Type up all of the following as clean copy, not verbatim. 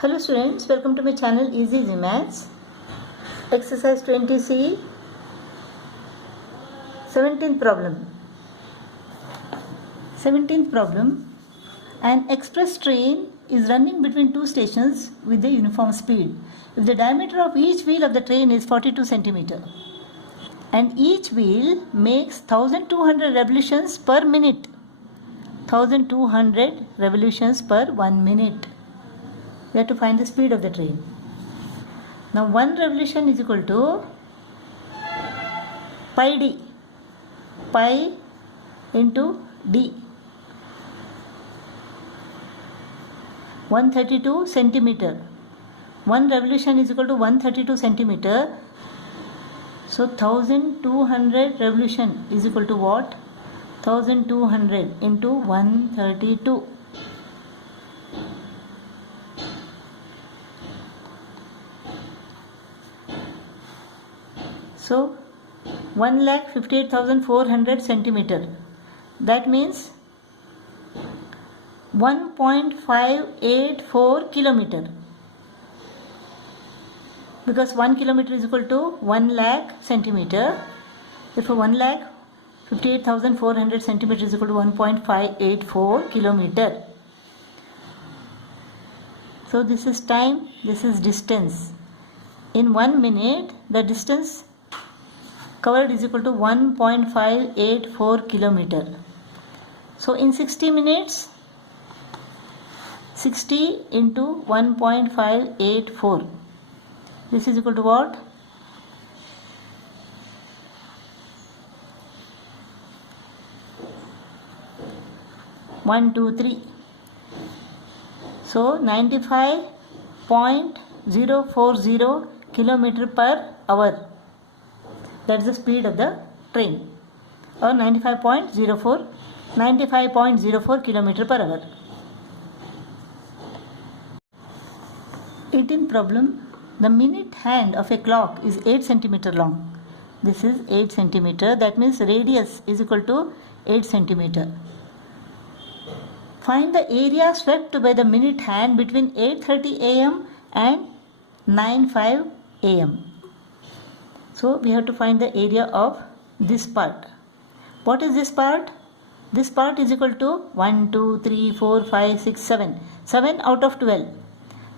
Hello students, welcome to my channel Easy Maths. Exercise 20C, 17th problem. 17th problem. An express train is running between two stations with a uniform speed. If the diameter of each wheel of the train is 42 centimeter and each wheel makes 1200 revolutions per minute. 1200 revolutions per 1 minute. We have to find the speed of the train. Now 1 revolution is equal to pi d, pi into d. 132 centimeter. 1 revolution is equal to 132 centimeter. So 1200 revolution is equal to what? 1200 into 132. So 1,58,400 centimeter. That means 1.584 kilometer. Because 1 kilometer is equal to 1 lakh centimeter. Therefore 1,58,400 centimeter is equal to 1.584 kilometer. So this is time, this is distance. In 1 minute, the distance covered is equal to 1.584 kilometer. So in 60 minutes, 60 into 1.584. This is equal to what? 1, 2, 3. So 95.040 kilometer per hour. That's the speed of the train, or 95.04 kilometer per hour. 18th problem. The minute hand of a clock is 8 centimeter long. This is 8 centimeter. That means radius is equal to 8 centimeter. Find the area swept by the minute hand between 8:30 am and 9:05 am. So we have to find the area of this part. What is this part? This part is equal to 1, 2, 3, 4, 5, 6, 7. 7 out of 12.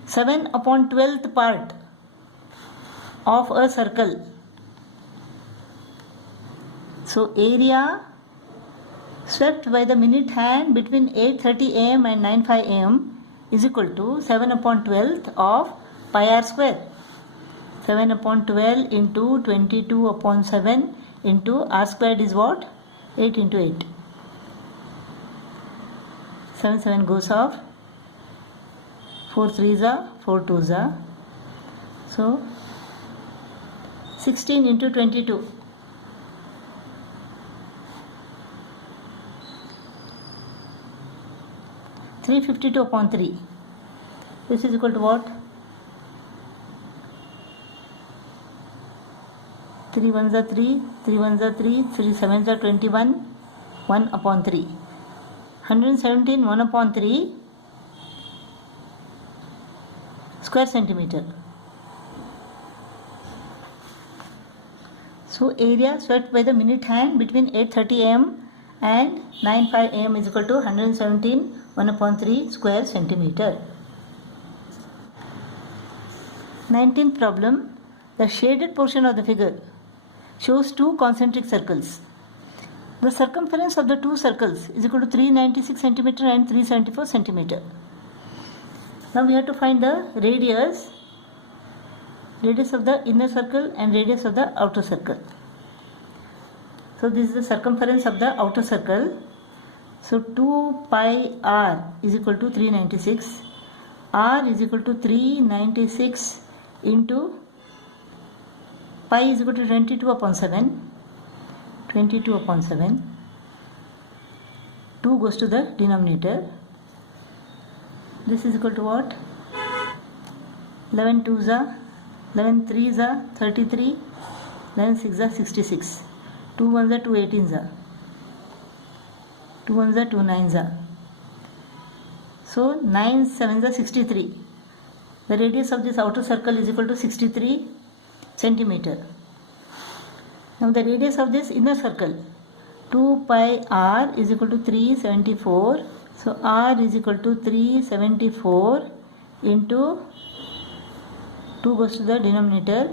7 upon 12th part of a circle. So area swept by the minute hand between 8:30 am and 9:05 am is equal to 7 upon 12th of pi r square. 7 upon 12 into 22 upon 7 into r squared is what? 8 into 8. 7 7 goes off. 4 3s are, 4 2s are. So 16 into 22. 352 upon 3. This is equal to what? 3 1s are 3, 3 1s are 3, 3 7s are 21, 1 upon 3. 117, 1 upon 3 square centimeter. So area swept by the minute hand between 8:30 am and 9:05 am is equal to 117, 1 upon 3 square centimeter. 19th problem. The shaded portion of the figure shows two concentric circles. The circumference of the two circles is equal to 396 centimeter and 374 centimeter. Now we have to find the radius of the inner circle and radius of the outer circle. So this is the circumference of the outer circle. So 2 pi r is equal to 396. R is equal to 396 into pi is equal to 22 upon 7. 22 upon 7. 2 goes to the denominator. This is equal to what? 11 2s are, 11 3s are 33, 11 6s are 66. 2 1s are 2 18s are. 2 1s are 2 9s are. So 9 7s are 63. The radius of this outer circle is equal to 63 centimeter. Now the radius of this inner circle, 2 pi r is equal to 374. So r is equal to 374 into 2 goes to the denominator,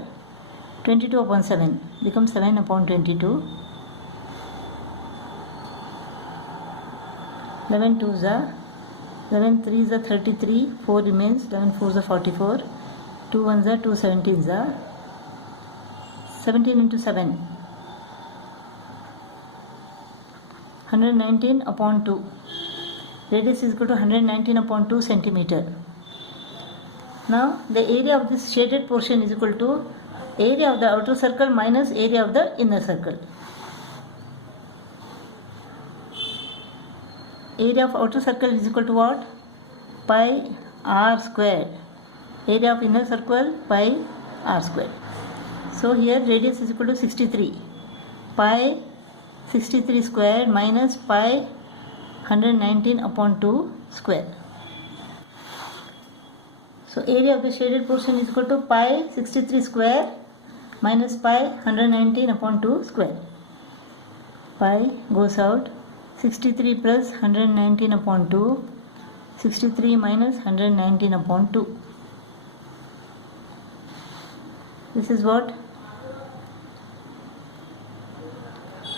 22 upon 7 becomes 7 upon 22. 11 2s are 11 3s are 33, 4 remains, 11 4s are 44, 2 1s are 2 17s are 17 into 7, 119 upon 2. Radius is equal to 119 upon 2 centimeter. Now the area of this shaded portion is equal to area of the outer circle minus area of the inner circle. Area of outer circle is equal to what? Pi r square. Area of inner circle pi r square. So here radius is equal to 63. Pi 63 square minus pi 119 upon 2 square. So area of the shaded portion is equal to pi 63 square minus pi 119 upon 2 square. Pi goes out. 63 plus 119 upon 2, 63 minus 119 upon 2. This is what?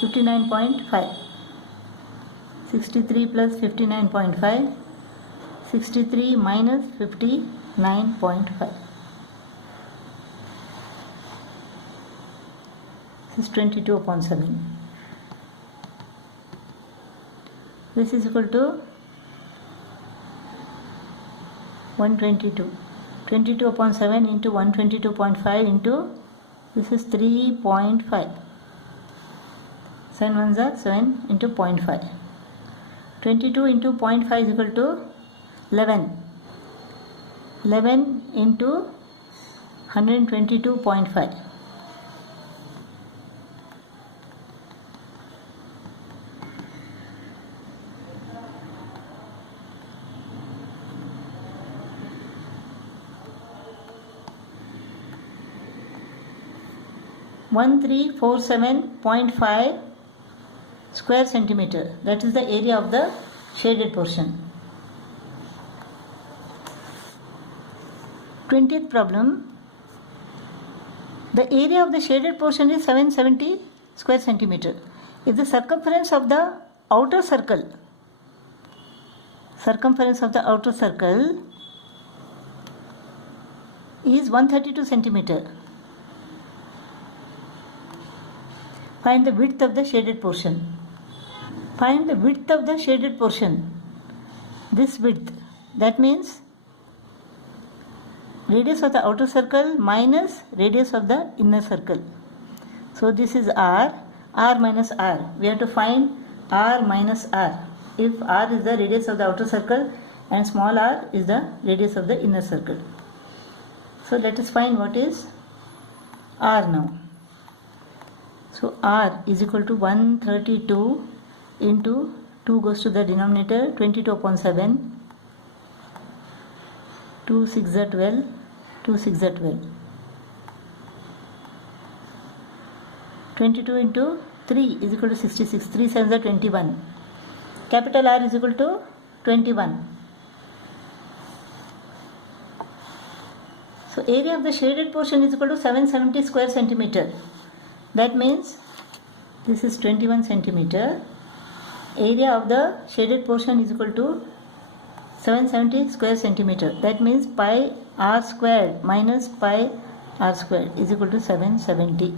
59.5. 63 plus 59.5, 63 minus 59.5. This is 22 upon 7. This is equal to 122. 22 upon 7 into 122.5 into, this is 3.5. 7 ones are 7 into 0.5. 22 into 0.5 is equal to 11. 11 into 122.5. One 1347.5 square centimeter. That is the area of the shaded portion. 20th problem. The area of the shaded portion is 770 square centimeter. If the circumference of the outer circle is 132 centimeter. Find the width of the shaded portion. Find the width of the shaded portion. This width, that means radius of the outer circle minus radius of the inner circle. So this is r, r minus r. We have to find r minus r. If r is the radius of the outer circle and small r is the radius of the inner circle. So let us find what is r now. So r is equal to 132 into 2 goes to the denominator, 22 upon 7, 2 6 are 12, 2 6 are 12. 22 into 3 is equal to 66, 3 7s are 21. Capital R is equal to 21. So area of the shaded portion is equal to 770 square centimeter. That means this is 21 centimeter. Area of the shaded portion is equal to 770 square centimeter. That means pi r squared minus pi r squared is equal to 770.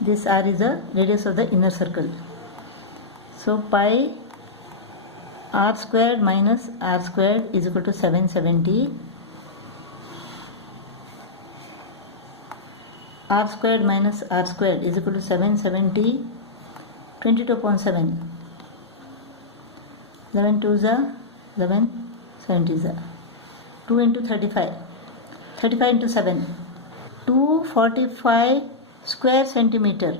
This r is the radius of the inner circle. So pi r squared minus r squared is equal to 770. R squared minus r squared is equal to 770. 22 upon 7. 11 2s are 11, 70s are 2 into 35. 35 into 7. 245 square centimeter.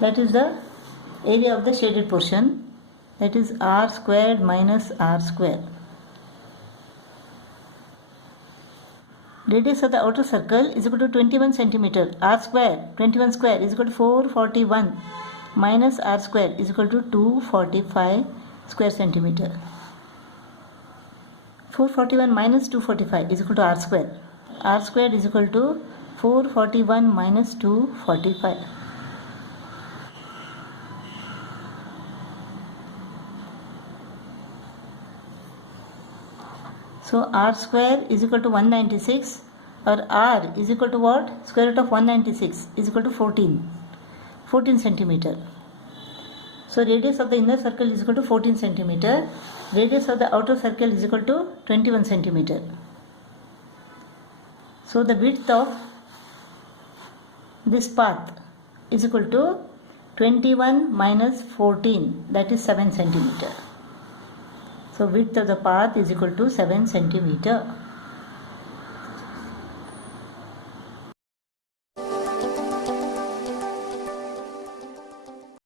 That is the area of the shaded portion. That is r squared minus r square. Radius of the outer circle is equal to 21 centimeter. R square, 21 square is equal to 441 minus R square is equal to 245 square centimeter. 441 minus 245 is equal to R square. R square is equal to 441 minus 245. So R square is equal to 196, or R is equal to what? Square root of 196 is equal to 14 centimeter. So radius of the inner circle is equal to 14 centimeter. Radius of the outer circle is equal to 21 centimeter. So the width of this path is equal to 21 minus 14, that is 7 centimeter. So width of the path is equal to 7 centimeter.